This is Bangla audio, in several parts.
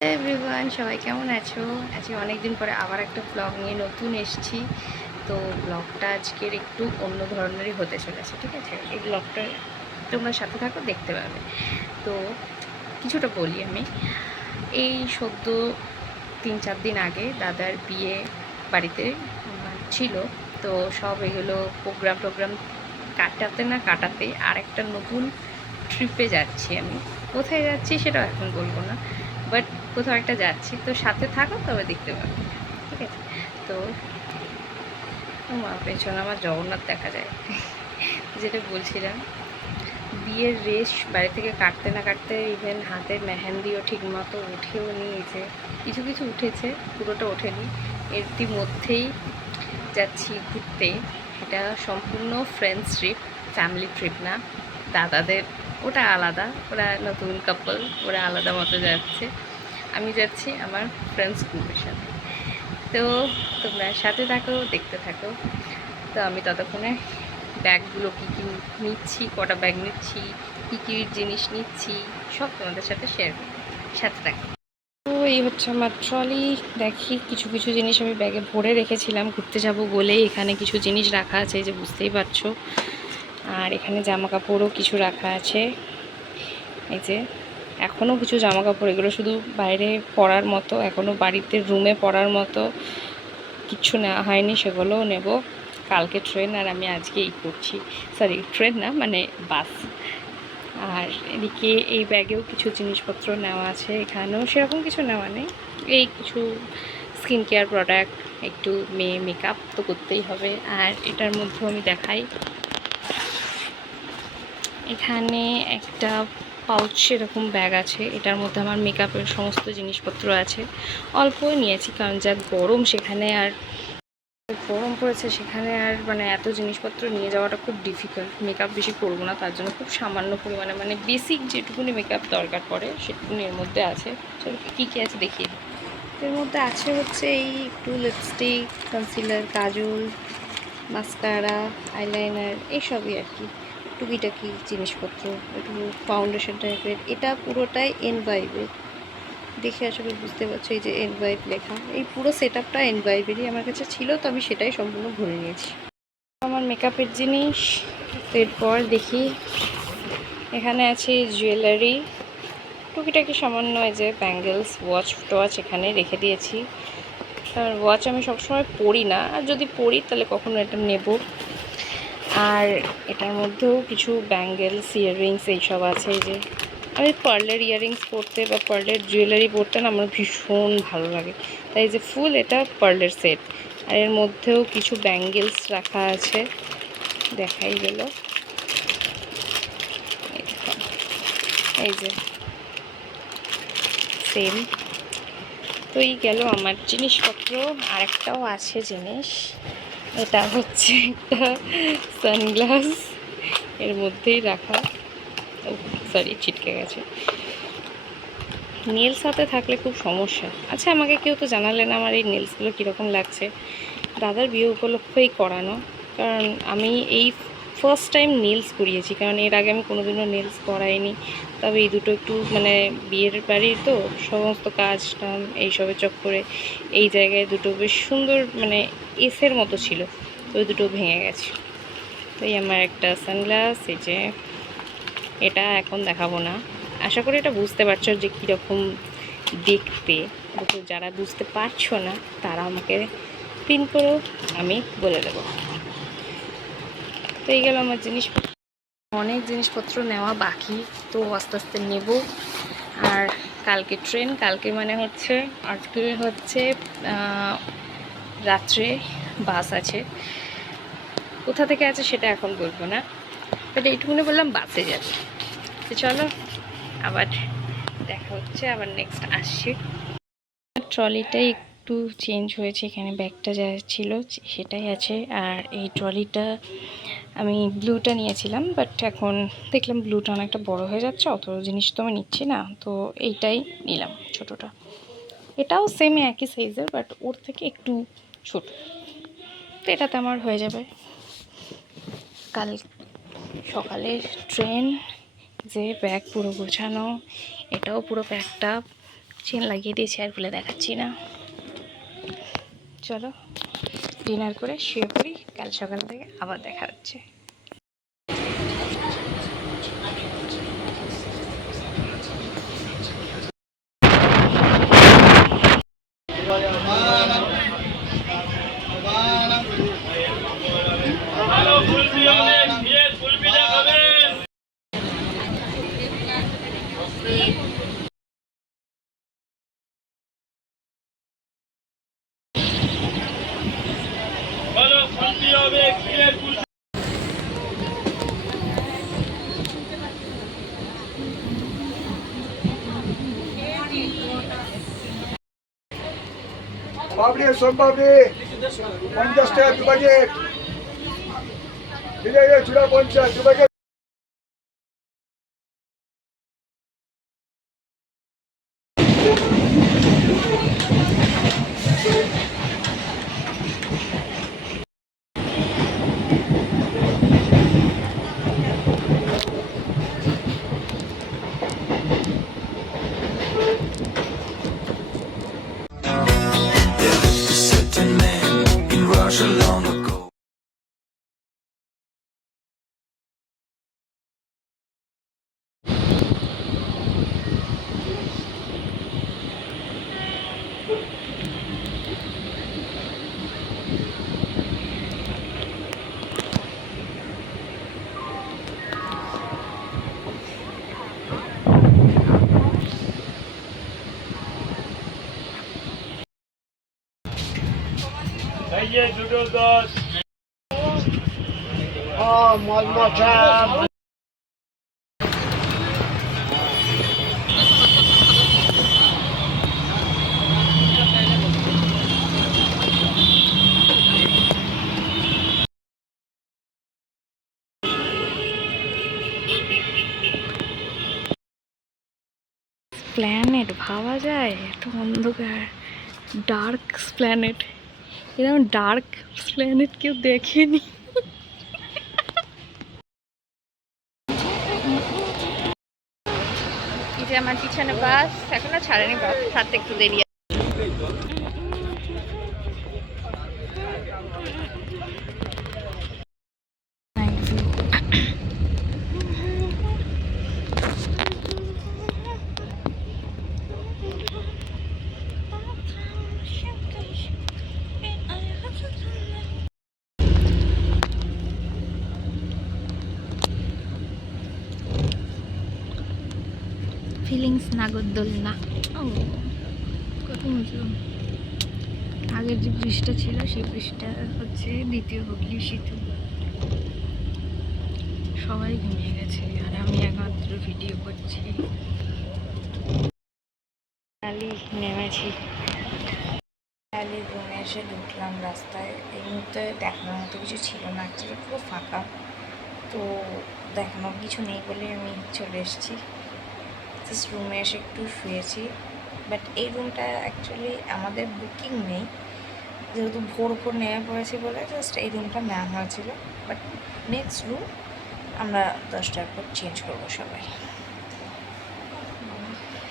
এভরিওয়ান, সবাই কেমন আছো? আজকে অনেক দিন পরে আবার একটা ব্লগ নিয়ে নতুন এসেছি। তো ব্লগটা আজকের একটু অন্য ধরনেরই হতে চলেছে, ঠিক আছে? এই ব্লগটা তোমরা সাথে থাকো, দেখতে পাবে। তো কিছুটা বলি আমি। এই সদ্য 3-4 দিন আগে দাদার বিয়ে বাড়িতে ছিল। তো সব এগুলো প্রোগ্রাম কাটাতে না কাটাতে আর একটা নতুন ট্রিপে যাচ্ছি আমি। কোথায় যাচ্ছি সেটাও এখন বলবো না, বাট কোথাও একটা যাচ্ছি। তো সাথে থাকো, তবে দেখতে পাবে, ঠিক আছে? তো পেছনে আমার জগন্নাথ দেখা যায়। যেটা বলছিলাম, বিয়ের রেশ বাড়ি থেকে কাটতে না কাটতে ইভেন হাতের মেহেন্দিও ঠিকমতো উঠেও নিয়েছে। কিছু কিছু উঠেছে, পুরোটা ওঠেনি। এর মধ্যেই যাচ্ছি ঘুরতে। এটা সম্পূর্ণ ফ্রেন্ডস ট্রিপ, ফ্যামিলি ট্রিপ না। দাদাদের ওটা আলাদা, ওরা নতুন কাপল, ওরা আলাদা মতো যাচ্ছে। আমি যাচ্ছি আমার ফ্রেন্ডস গ্রুপের সাথে। তো তোমরা সাথে থাকো, দেখতে থাকো। তো আমি ততক্ষণে ব্যাগগুলো কী কী নিচ্ছি, কটা ব্যাগ নিচ্ছি, কী কী জিনিস নিচ্ছি, সব তোমাদের সাথে শেয়ার করবো। সাথে থাকো। তো এই হচ্ছে আমার ট্রলি। দেখি কিছু কিছু জিনিস আমি ব্যাগে ভরে রেখেছিলাম ঘুরতে যাব বলে। এখানে কিছু জিনিস রাখা আছে, এই যে বুঝতেই পারছো। আর এখানে জামা কাপড়ও কিছু রাখা আছে। এই যে এখনও কিছু জামা কাপড়, এগুলো শুধু বাইরে পরার মতো, এখনও বাড়িতে রুমে পরার মতো কিচ্ছু নেওয়া হয়নি, সেগুলোও নেব। কালকে ট্রেন, আর আমি আজকে এই করছি। সরি, ট্রেন না, মানে বাস। আর এদিকে এই ব্যাগেও কিছু জিনিসপত্র নেওয়া আছে। এখানেও সেরকম কিছু নেওয়া নেই, এই কিছু স্কিন কেয়ার প্রোডাক্ট, একটু মেকআপ তো করতেই হবে। আর এটার মধ্যেও আমি দেখাই, এখানে একটা পাউচ এরকম ব্যাগ আছে। এটার মধ্যে আমার মেকআপের সমস্ত জিনিসপত্র আছে। অল্পই নিয়েছি, কারণ যা গরম সেখানে, আর গরম পড়েছে সেখানে, আর মানে এত জিনিসপত্র নিয়ে যাওয়াটা খুব ডিফিকাল্ট। মেকআপ বেশি করবো না, তার জন্য খুব সামান্য পরিমাণে, মানে বেসিক যেটুকুনি মেকআপ দরকার পড়ে সেটুকুনি এর মধ্যে আছে। চলো কী কী আছে দেখিয়ে দিই। এর মধ্যে আছে হচ্ছে এই একটু লিপস্টিক, কনসিলার, কাজল, মাস্কারা, আইলাইনার, এইসবই আর কি, টুকিটাকি জিনিসপত্র। একটু ফাউন্ডেশন টাইপের। এটা পুরোটাই এনভাইবের, দেখে আসলে বুঝতে পারছো, এই যে এনভাইব লেখা। এই পুরো সেট আপটা এনভাইবেরই আমার কাছে ছিল, তো আমি সেটাই সম্পূর্ণ ভরে নিয়েছি। আমার মেকআপের জিনিস। এরপর দেখি এখানে আছে জুয়েলারি, টুকিটাকি সামান্য, এই যে ব্যাঙ্গেলস, ওয়াচ টোয়াচ এখানে রেখে দিয়েছি। আর ওয়াচ আমি সবসময় পরি না, আর যদি পরি তাহলে কখনো এটা নেব। আর এটার মধ্যেও কিছু ব্যাঙ্গেলস, ইয়াররিংস এইসব আছে। এই যে আমি পার্লের ইয়াররিংস পরতে বা পার্লের জুয়েলারি পরতে না আমার ভীষণ ভালো লাগে, তাই যে ফুল এটা পার্লের সেট। আর এর মধ্যেও কিছু ব্যাঙ্গেলস রাখা আছে, দেখাই গেল। এই যে সেম। তো এই গেল আমার জিনিসপত্র। আর একটাও আছে জিনিস, এটা হচ্ছে একটা সানগ্লাস, এর মধ্যেই রাখা। ও সরি, ছিটকে গেছে। নেলস হাতে থাকলে খুব সমস্যা। আচ্ছা, আমাকে কেউ তো জানালে না আমার এই নেলসগুলো কীরকম লাগছে। দাদার বিয়ে উপলক্ষেই করানো, কারণ আমি এই ফার্স্ট টাইম নেলস করিয়েছি, কারণ এর আগে আমি কোনোদিনও নেলস করাইনি। তবে এই দুটো একটু মানে বিয়ের বাড়ির তো সমস্ত কাজ টাম এইসবের চক্করে এই জায়গায় দুটো বেশ সুন্দর মানে এসের মতো ছিল, তো ওই দুটো ভেঙে গেছে। তো এই আমার একটা সানগ্লাস, এই যে এটা এখন দেখাবো না। আশা করি এটা বুঝতে পারছো যে কীরকম দেখতে। তো যারা বুঝতে পারছো না তারা আমাকে পিন করো, আমি বলে দেবো। তো এই গেল আমার জিনিসপত্র। অনেক জিনিসপত্র নেওয়া বাকি, তো আস্তে আস্তে নেব। আর কালকে ট্রেন, কালকে মানে হচ্ছে আজকে হচ্ছে রাত্রে বাস আছে। কোথা থেকে আছে সেটা এখন বলবো না, বাট এইটুকুনি বললাম বাসে যাবে। তো চলো আবার দেখা হচ্ছে, আবার নেক্সট আসছি। ট্রলিটাই একটু চেঞ্জ হয়েছে, এখানে ব্যাগটা যা ছিল সেটাই আছে। আর এই ট্রলিটা আমি ব্লুটা নিয়েছিলাম, বাট এখন দেখলাম ব্লুটা অনেকটা বড় হয়ে যাচ্ছে, অত জিনিস তো আমি নিচ্ছি না, তো এইটাই নিলাম ছোটোটা। এটাও সেম একই সাইজের, বাট ওর থেকে একটু ছোট, তো এটাতে আমার হয়ে যাবে। কাল সকালে ট্রেন, যে ব্যাগ পুরো গোছানো, এটাও পুরো প্যাকটা, চেন লাগিয়ে দিয়েছি, আর খুলে দেখাচ্ছি না। চলো ডিনার করে শুয়ে পড়ি, কাল সকাল থেকে আবার দেখা হচ্ছে। পাপড়ি সোমপাপড়ি 50 টাকা 2 প্যাকেট, ঠিক আছে চূড়া 50 2 প্যাকেট। প্ল্যানেট ভাবা যায়, এত অন্ধকার, ডার্ক প্ল্যানেট, এরকম ডার্ক প্ল্যানেট কেউ দেখেনি। এই যে আমার পিছনে বাস, এখনো ছাড়েনি বাস, ছাড়তে একটু দেরি আছে। ফিলিংস নাগরদোলনা, ও কত উঁচু। আগের যে ব্রিজটা ছিল সেই ব্রিজটা হচ্ছে দ্বিতীয় হুগলি সেতু। সবাই ঘুমিয়ে গেছে আর আমি একমাত্র ভিডিও করছি। কালি নেমেছি, কালি রুমে এসে ঢুকলাম রাস্তায়। এই মুহূর্তে দেখানোর মতো কিছু ছিল না, অ্যাকচুয়ালি পুরো ফাঁকা, তো দেখানোর কিছু নেই বলে আমি চলে এসেছি। জাস্ট রুমে এসে একটু শুয়েছি। বাট এই রুমটা অ্যাকচুয়ালি আমাদের বুকিং নেই, যেহেতু ভোর নেমে পড়েছি বলে জাস্ট এই রুমটা নেওয়া হয়েছিল। বাট নেক্সট রুম আমরা 10টার পর চেঞ্জ করবো সবাই।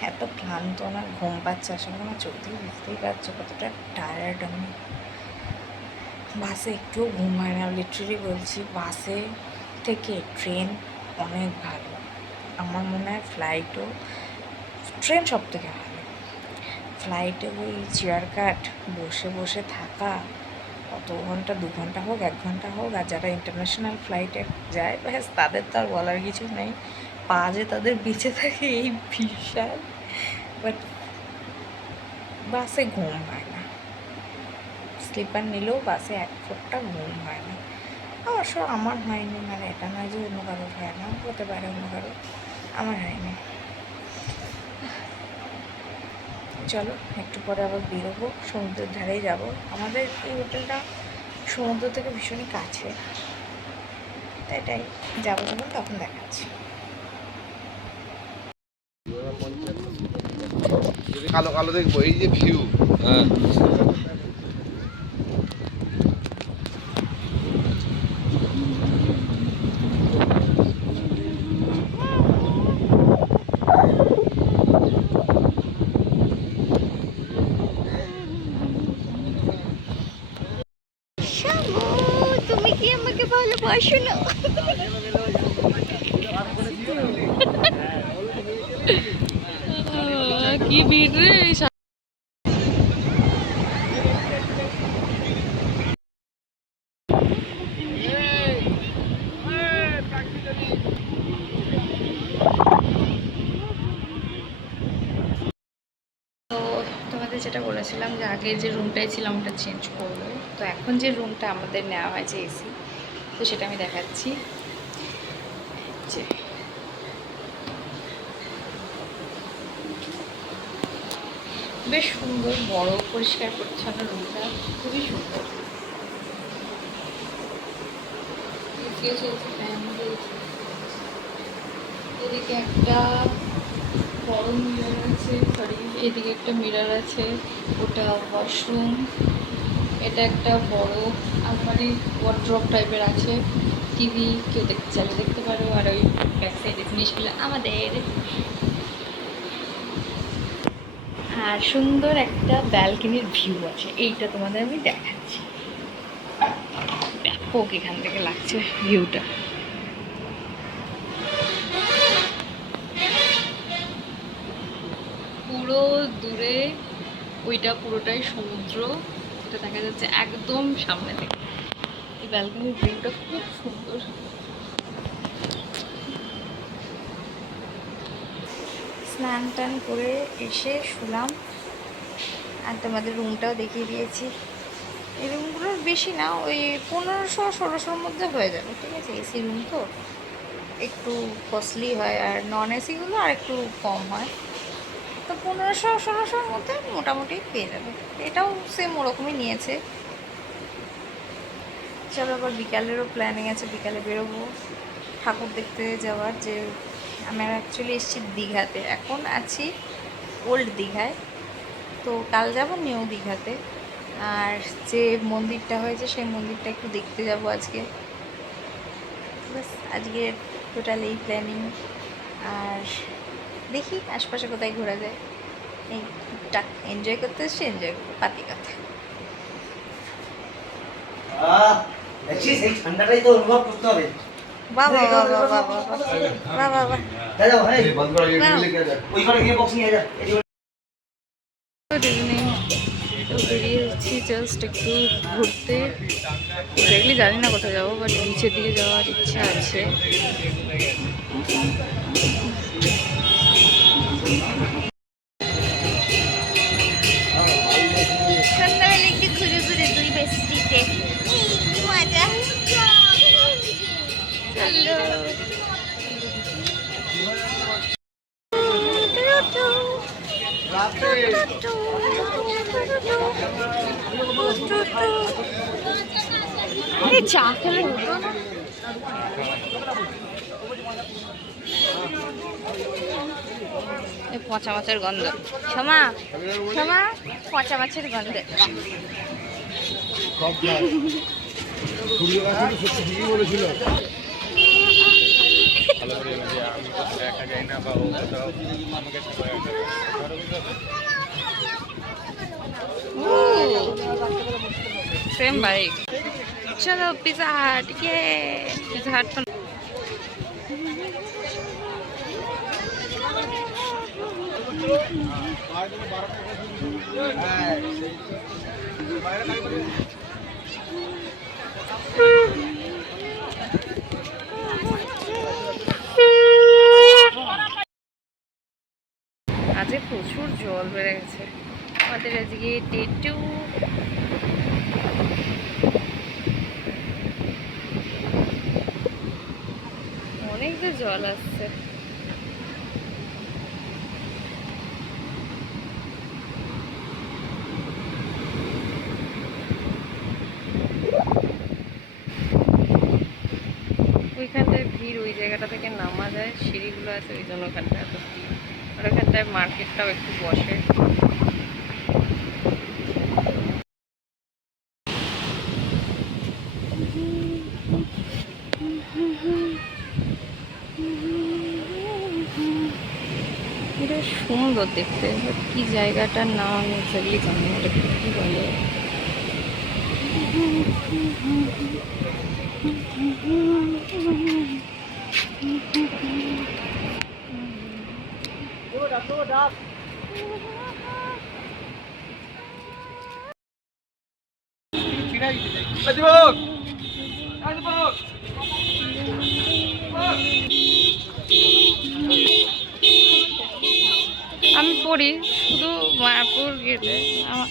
এত ক্লান্ত না, ঘুম পাচ্ছে আসলে, আমার চোখ দিয়ে বুঝতেই পারছো কতটা টায়ার্ড আমি। বাসে একটুও ঘুম হয় না, লিটারেলি বলছি। বাসে থেকে ট্রেন অনেক ভালো, আমার মনে হয় ফ্লাইটও, ট্রেন সব থেকে ভালো। ফ্লাইটে ওই চেয়ার কাট বসে বসে থাকা, কত ঘন্টা, 2 ঘন্টা হোক 1 ঘন্টা হোক, আর যারা ইন্টারন্যাশনাল ফ্লাইটে যায় ব্যাস তাদের তো আর বলার কিছু নেই, পা যে তাদের বেঁচে থাকে এই বিশাল। বাট বাসে ঘুম হয় না, স্লিপার নিলেও বাসে এক ফোঁটা ঘুম হয় না। অবশ্য আমার হয়নি, মানে এটা নয় যে অন্য কারোর হয় না, হতে পারে অন্য কারো, আমার হয়নি। চলো একটু পরে আবার বেরোবো, সমুদ্রের ধারেই যাব। আমাদের এই হোটেলটা সমুদ্র থেকে ভীষণই কাছে, এটাই যাবো যখন তখন দেখাচ্ছি। কালো কালো দেখবো, এই যে ভিউ। হ্যাঁ বসো না। কি ভিড় রে। তো তোমাদের যেটা বলেছিলাম যে আগে যে রুমটায় ছিলাম ওটা চেঞ্জ করবো। তো এখন যে রুমটা আমাদের নেওয়া হয়েছে এসি, তো সেটা আমি দেখাচ্ছি। যে বেশ সুন্দর, বড়, পরিষ্কার পরিচ্ছন্ন রুমটা, খুবই সুন্দর। এদিকে একটা বড় মিরর আছে, সরি এদিকে একটা মিরর আছে, ওটা ওয়াশরুম। এটা একটা বড় আলমারি ওয়ার্ড্রপ টাইপের আছে, টিভি কেউ দেখতে চাইলে দেখতে পারো। আর ওই ব্যাক সাইডের জিনিসগুলো আমাদের। আর সুন্দর একটা ব্যালকনির ভিউ আছে, এইটা তোমাদের আমি দেখাচ্ছি। ব্যাপক এখান থেকে লাগছে ভিউটা। পুরো দূরে ওইটা পুরোটাই সমুদ্র, এটা দেখা যাচ্ছে একদম সামনে থেকে। এই ব্যালকনির ভিউটা খুব সুন্দর। স্নান টান করে এসে শুলাম, আর তোমাদের রুমটাও দেখিয়ে দিয়েছি। এই রুমগুলোর বেশি না, ওই 1500-1600-র মধ্যে হয়ে যাবে, ঠিক আছে। এসি রুম তো একটু কস্টলি হয়, আর নন এসিগুলো আর একটু কম হয়। তো 1500-1600-র মধ্যে মোটামুটি পেয়ে যাবে। এটাও সেম ওরকমই নিয়েছে। চলো আবার বিকালেরও প্ল্যানিং আছে, বিকালে বেরোবো ঠাকুর দেখতে যাওয়ার। যে আমরা অ্যাকচুয়ালি এসেছি দীঘাতে, এখন আছি ওল্ড দীঘায়। তো কাল যাব নিউ দীঘাতে। আর যে মন্দিরটা হয়েছে সেই মন্দিরটা একটু দেখতে যাব আজকে। ব্যাস আজকে টোটাল এই প্ল্যানিং। আর দেখি আশপাশে কোথায় ঘোরা যায়। এই টুকটাক এনজয় করতে এসছি, এনজয় করবো, পাতি কথা। ঠান্ডাটাই তো অনুভব করতে হবে। বাবা বাবা বাবা বাবা বাবা। Good evening. তো বেরিয়ে যাচ্ছি জাস্ট একটু ঘুরতে। এক্স্যাক্টলি জানি না কোথায় যাবো, বাট নিচের দিকে যাওয়ার ইচ্ছা আছে। সন্ধ্যাবেলা একটু ঘুরে ঘুরে দুই বেস্টিতে মজা। চলো চা খেলে হতো না। পচা মাছের গন্ধ, ক্ষমা ক্ষমা, পচা মাছের গন্ধ। Same bike. চলো পিজা হাট, ইয়ে পিজা হাট তো আজকে প্রচুর জল বেড়ে গেছে আমাদের আজকে ডে 2। অনেক তো জল আসছে। ওইখানটায় ভিড়, ওই জায়গাটা থেকে নামা যায়, সিঁড়িগুলো আছে, ওই জন্য ওখানটায় এত ভিড়। আর ওখানটায় মার্কেটটাও একটু বসে। এটা সুন্দর দেখতে, কি জায়গাটার নাম আমি এক্স্যাক্টলি জানি না, এটা কি বলে। আমি পড়ি, শুধু মায়াপুর গেলে আমার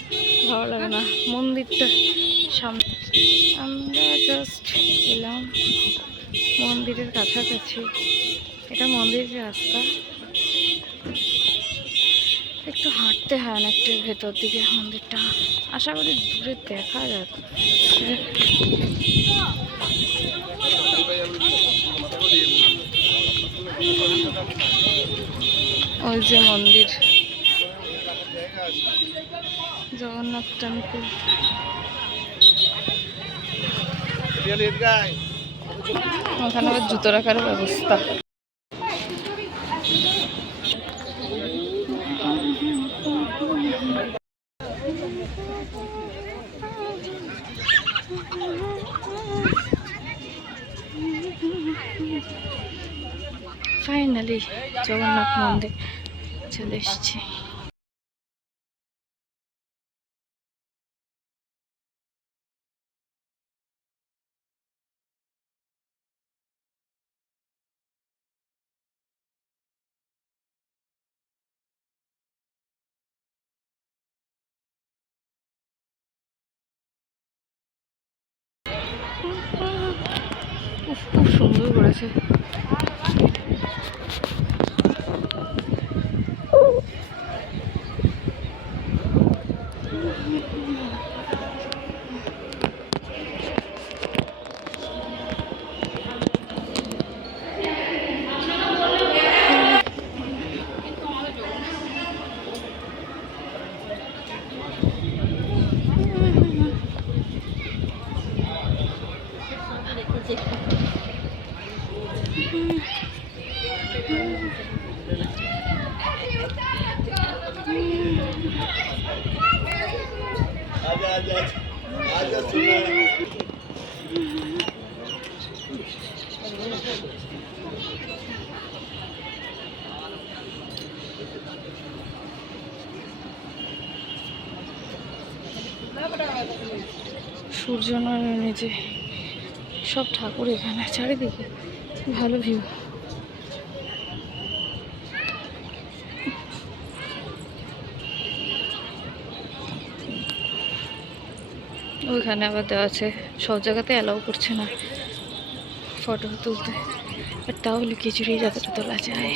ভালো লাগে না। মন্দিরটা সামনে, আমরা জাস্ট এলাম মন্দিরের কাছাকাছি। এটা মন্দিরের রাস্তা, একটু হাঁটতে হয় অনেকটা ভেতর দিকে মন্দিরটা। আশা করি দূরে দেখা যাচ্ছে। ওই যে মন্দির, জগন্নাথ টেম্পল। ওখানে আবার জুতো রাখার ব্যবস্থা। ফাইনালি জগন্নাথ মন্দির চলে এসেছি। খুব সুন্দর করেছে। সূর্যনারায়ণ, যে সব ঠাকুর এখানে চারিদিকে, ভালো ভিউ। ওইখানে আবার দেওয়া আছে, সব জায়গাতে অ্যালাউ করছে না ফটো তুলতে, আর তাহলে খিচুড়ি যতটা তোলা যায়।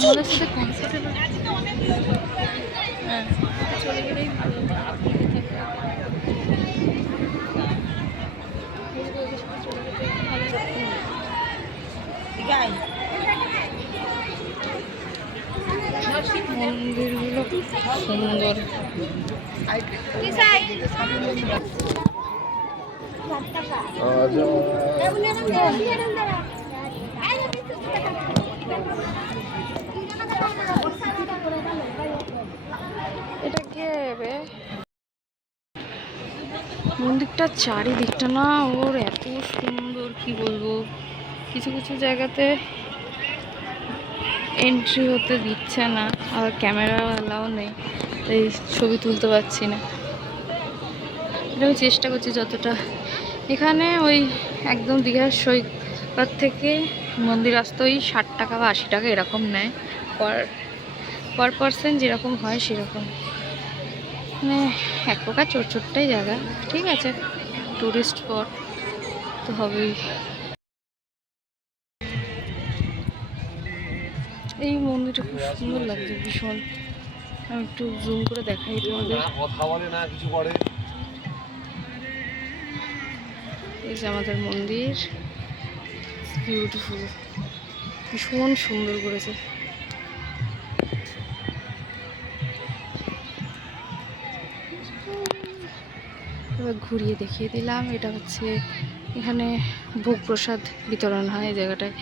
আমাদের সাথে কমফোর্টেবল, হ্যাঁ চলে গেলেই ভালো। মন্দিরগুলো খুব সুন্দর। এটা কে বে? মন্দিরটা চারিদিকটা না ওর এত সুন্দর, কি বলবো। কিছু কিছু জায়গাতে এন্ট্রি হতে দিচ্ছে না, আর ক্যামেরা অ্যালাও নেই, তাই ছবি তুলতে পারছি না। এটা আমি চেষ্টা করছি যতটা। এখানে ওই একদম দীঘার সৈকত থেকে মন্দির আসতে ওই 60 টাকা বা 80 টাকা এরকম নেয়, পার পার পার্সন যেরকম হয় সেরকম। মানে এক প্রকার ছোট্টই জায়গা, ঠিক আছে, টুরিস্ট স্পট তো হবেই। এই মন্দিরটা খুব সুন্দর লাগছে ভীষণ। আমি একটু জুম করে দেখাই তোমাদের। কথা বলে না, কিছু করে। এই যে আমাদের মন্দির, বিউটিফুল, ভীষণ সুন্দর করেছে। এবার ঘুরিয়ে দেখিয়ে দিলাম। এটা হচ্ছে এখানে ভোগ প্রসাদ বিতরণ হয় এই জায়গাটায়।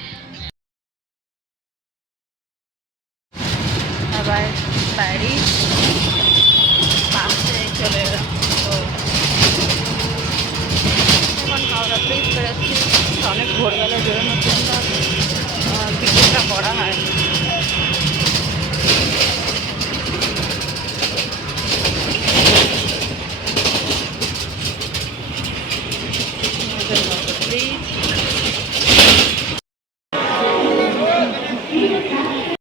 আবার বাড়ি পাশে চলে এলাম। তো এখন হাওড়া ব্রিজ বেরোচ্ছি। অনেক ভোরবেলা বেরোনোর জন্য টিকিটটা করা হয়।